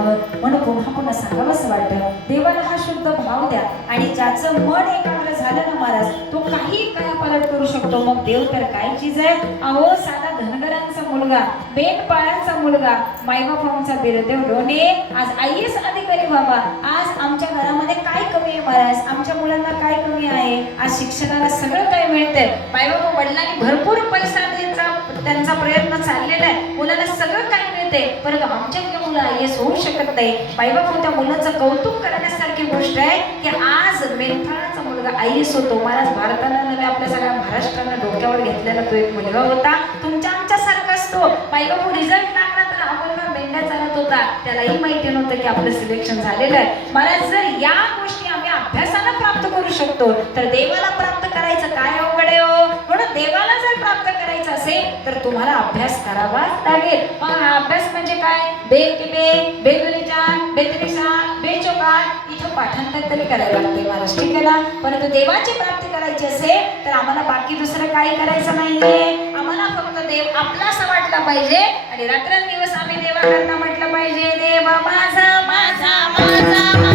आहोत म्हणून पुन्हा पुन्हा सांगावंसं वाटतं. देवाला हा शुद्ध भाव द्या आणि ज्याचं मन एकाग्र झालं ना महाराज तो काही कायापालट करू शकतो. मग देव तर काय चीज आहे? अहो साधा धनगरांचा मुलगा बेटपाळांचा मुलगा मायबापांचा बिरदेव डोने. आज आय एस अधिकारी बाबा आज आमच्या घरामध्ये काय कमी आहे महाराज? आमच्या मुलांना काय कमी आहे? आज शिक्षणाला सगळं काय मिळतंय? मायबापा वडिलांनी भरपूर पैसा द्यायचा त्यांचा प्रयत्न चाललेला आहे. मुलाला सगळं काही मिळते परंतु आमच्यातले मुलं आय एस होऊ शकत नाही. मायबाबा त्या मुलाचं कौतुक करण्यासारखी गोष्ट आहे की आज मेंढपाळाचा मुलगा आय एस होतो महाराज भारताला नव्हे आपल्या सगळ्या महाराष्ट्रानं डोक्यावर घेतलेला तो एक मुलगा होता. तुमच्या आमच्यासारखा असतो. मायबाबू रिझल्ट लागला तर हा मुलगा मेंढ्या चालत होता. त्यालाही माहिती नव्हतं की आपलं सिलेक्शन झालेलं आहे. महाराज जर या गोष्टी अभ्यासानं प्राप्त करू शकतो. तर देवाला प्राप्त करायचं काय अवघड आहे हो? म्हणून देवाला जर प्राप्त करायचं असेल तर तुम्हाला अभ्यास करावाच लागेल. मग हा अभ्यास म्हणजे काय? बे किबे बेगुलीचा बेत्रिसा बेचोका इथं पाठांतर तरी करायला लागते महाराज. ठीक आहे ना? परंतु देवाची प्राप्ती करायची असेल तर आम्हाला बाकी दुसरं काही करायचं नाहीये. आम्हाला फक्त देव आपलासा वाटला पाहिजे आणि रात्रंदिवस आम्ही देवाकरता म्हटलं पाहिजे देवा माझा माझा माझा.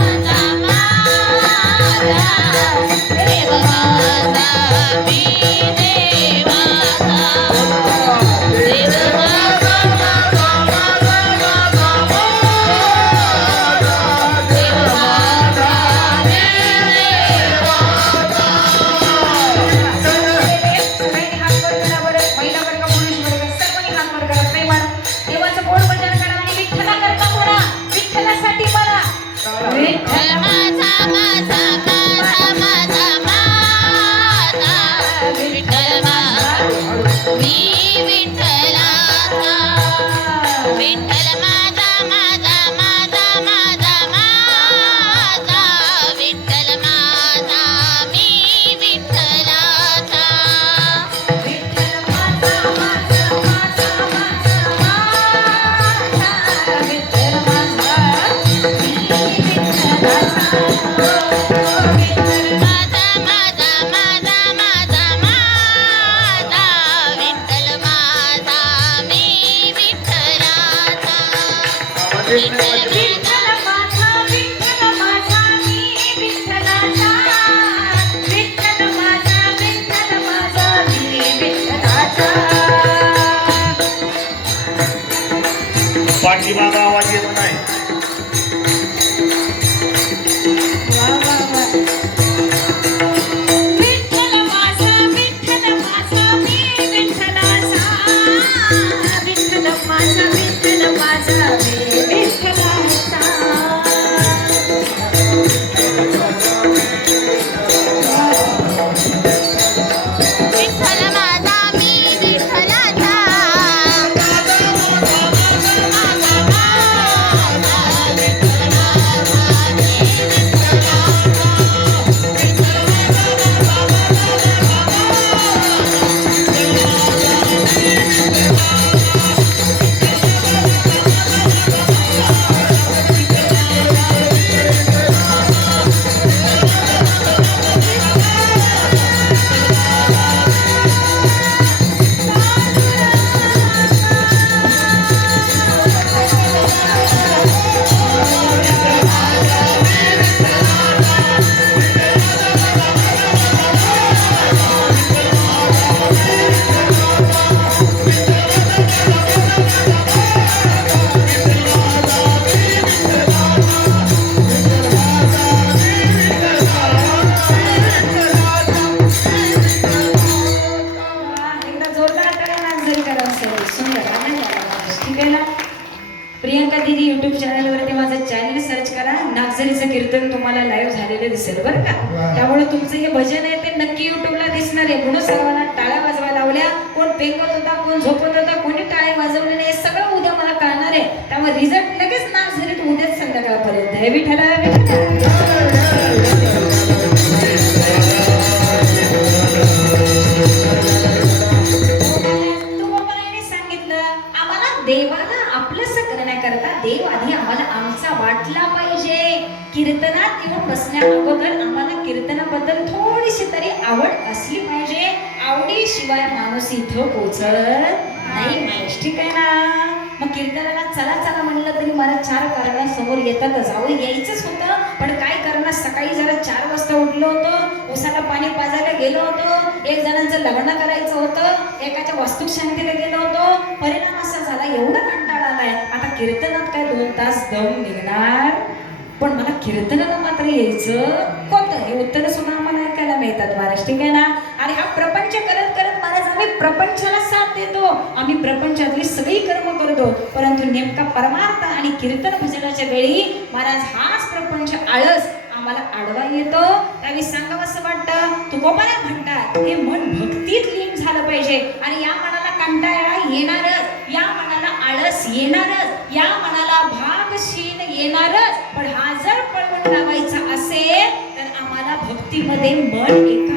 माझा मी पाठीमागा आवाज येत नाही हे भजन आहे ते नक्की युट्यूबला दिसणार आहे. म्हणून सर्वांना टाळ्या वाजवा लावल्या. कोण पेंगत होता कोण झोपत होता कोणी टाळे वाजवले नाही हे सगळं उद्या मला कळणार आहे. त्यामुळे रिझल्ट लगेच नागझरीत उद्याच संध्याकाळपर्यंत. हे विठ्ठला विठ्ठला आवड असली पाहिजे. आवडीशिवाय माणूस इथं पोचत नाही. माहिती ठीक आहे ना मग कीर्तनाला चला चला म्हणलं तरी मला चार कारण समोर येतातच अहो यायचंच होतं. पण काय करणार? सकाळी जरा चार वाजता उठलो होतो. उसाला पाणी पाजायला गेलो होतो. एक जणांचं लग्न करायचं होतं. एकाच्या वास्तुक शांतीला गेलो होतो. परिणाम असा झाला एवढा कंटाळा आलाय. आता कीर्तनात काय दोन तास दम निघणार? पण मला कीर्तनाला मात्र यायचं. कोणतं? हे उत्तर सुद्धा ऐकायला मिळतात महाराज ठीक आहे ना? आणि हा प्रपंच करत करत महाराज आम्ही प्रपंचाला साथ देतो. आम्ही प्रपंचातली सगळी कर्म करतो. परंतु नेमका परमार्थ आणि कीर्तन भजनाच्या वेळी महाराज हाच प्रपंच आळस आम्हाला आडवा येतो. त्यावेळी सांगावं असं वाटतं तू म्हणतात हे मन भक्तीत लीन झालं पाहिजे. आणि या मनाला कंटाळा येणारच या मनाला आळस येणारच या मनाला भागशील येणारच. पण हा जर पळवून भक्तीमध्ये मन एकाग्र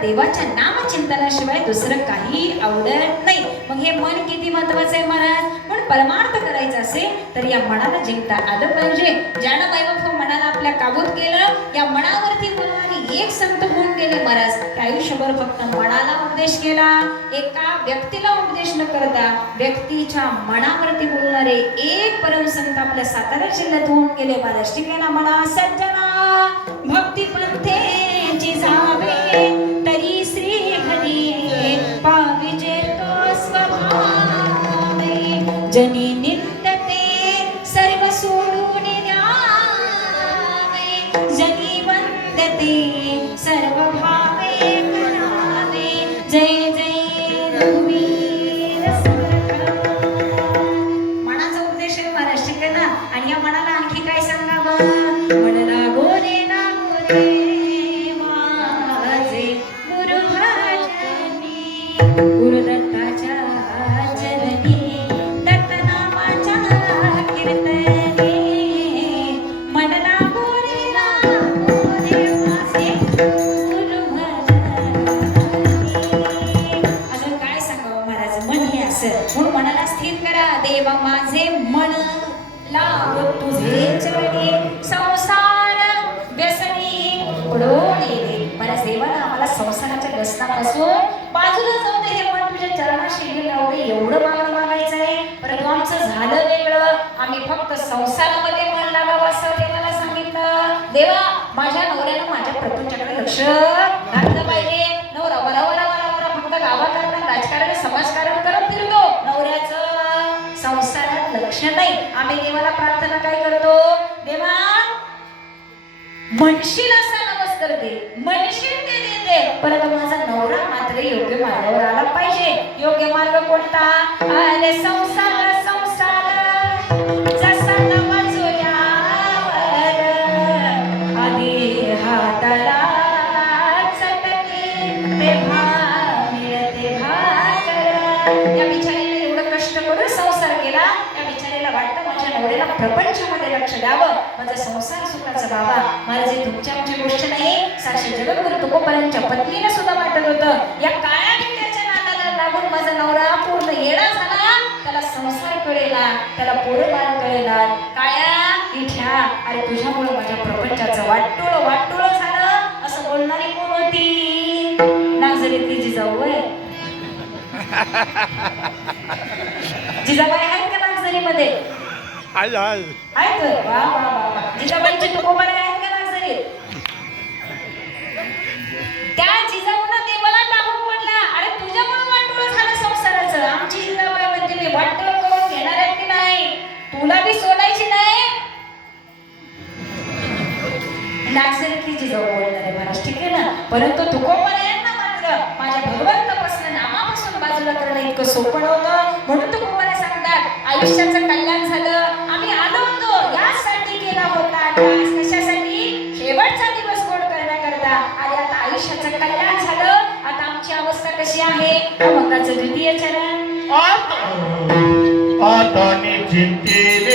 देवाच्या नामचिंतनाशिवाय दुसरं काही आवडत नाही. मग हे मन किती महत्वाचं आहे महाराज? पण परमार्थ करायचा असेल तर या मनाला जिंकता आलं पाहिजे. ज्यानं वैभव मनाला आपल्या काबूत केलं या मनावरती बोलणारी एक संत होऊन गेले महाराज. त्या आयुष्यभर फक्त मनाला उपदेश केला एका व्यक्तीला उपदेश न करता व्यक्तीच्या मनावरती बोलणारे एक परम संत आपल्या सातारा जिल्ह्यात होऊन गेले महाराज. ठीक आहे ना म्हणा सज्जना भक्ती पंथेची जावे. ജനീനിൽ आमचं झालं वेगळं. आम्ही फक्त संसारामध्ये मन लागावं असं देवाला सांगितलं. देवा माझ्या नवऱ्यानं माझ्या प्रपंचाकडे लक्ष घातलं पाहिजे. नवरा वरा फक्त गावाकडनं राजकारण समाजकारण करत फिरतो. नवऱ्याचं संसारात लक्ष नाही. आम्ही देवाला प्रार्थना काय करतो? देवा म्हणशील असा नमस्कार दे. म्हणशील ते देते परंतु माझा नवरा मात्र योग्य मार्गावर आला पाहिजे. योग्य मार्ग कोणता? अरे संसार बाबा महाराज हे तुमच्या आमची गोष्ट नाही साक्षी जगद्गुरु तुकोबारांच्या पत्नीने सुद्धा वाटत होतं. या काळ्या बिट्याच्या नादाला लागून माझा नवरा पूर्ण येडा झाला. त्याला संसार कळेला त्याला पोरं बाळ कळेला काळ्या इठ्या अरे तुझ्यामुळे माझ्या प्रपंचाचं वाटोळ वाटोळ झालं. असं बोलणारी कोण होती? नागझरीतली जिजाऊ आहे जिजाबाई आहेत का नागझरीमध्ये? आहेत वा वा वा. जिजाबाईचे तुकोबारे आहे का नागझरीत त्या जिजाऊनं देवाला टाकून म्हटला अरे तुझ्यामुळे वाटोळ झालं संसाराचं. आमची जिजाबाई म्हणजे मी वाटोळ करून घेणार आहेत की नाही? तुला बी सोडायची नाही? नागझरीतली जिजाऊ बोलणार आहे महाराज ठीक आहे ना? परंतु तुकोबाऱ्यांना मात्र? माझ्या भगवंतापासून नामापासून बाजूला करणं इतकं सोपं नव्हतं. म्हणून तुकोबारे सांगतात आयुष्याचं कशी आहे? अभंगाचं द्वितीय चरण. आता आता पावलो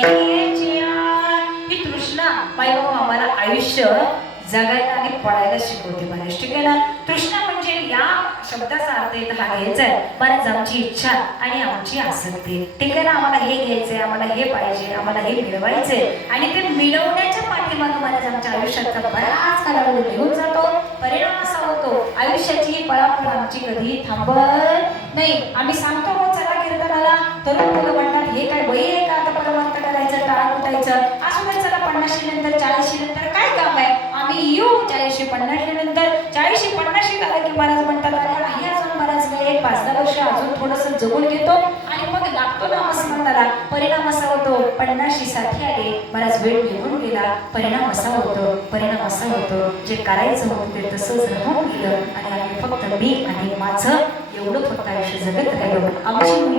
ही तृष्णा बाई बाबा आम्हाला आयुष्य जगायला आणि पळायला शिकवते महाराज ठीक आहे ना? तृष्णा म्हणजे या शब्दाचा अर्थ इथं हा घ्यायचा आहे. महाराज आमची इच्छा आणि आमची आसक्ती. ठीक आहे ना? आम्हाला हे घ्यायचंय आम्हाला हे पाहिजे आम्हाला हे मिळवायचंय. आणि ते मिळवण्याच्या पाठीमागं महाराज आमच्या आयुष्याचा बराच कालावधी निघून जातो. परिणाम असा होतो आयुष्याची ही पळापळ आमची कधी थांबत नाही. आम्ही सांगतो चला कीर्तनाला तरुण मुलं म्हणतात हे काय वय आहे का आता परमार्थ करायचं नंतर आग उठायचं असू दे चला पन्नाशी नंतर चाळीशी नंतर काय काम आहे आम्ही येऊ चाळीशी पन्नाशी नंतर चाळीशी पन्नाशी झालं की महाराज म्हणतात अरे आहे अजून बराच वेळ एक पाच दहा वर्ष अजून थोडंसं जगून घेतो आणि मग लागतो नामस्मरणाला परिणाम असा होतो पन्नाशी साठी आले बराच वेळ निघून गेला परिणाम असा होतो परिणाम असा होतो. जे करायचं होतं ते तसंच राहून गेलं. आणि आम्ही फक्त मी आणि माझं एवढं फक्त आयुष्य जगत राहिलो. आमची मुलं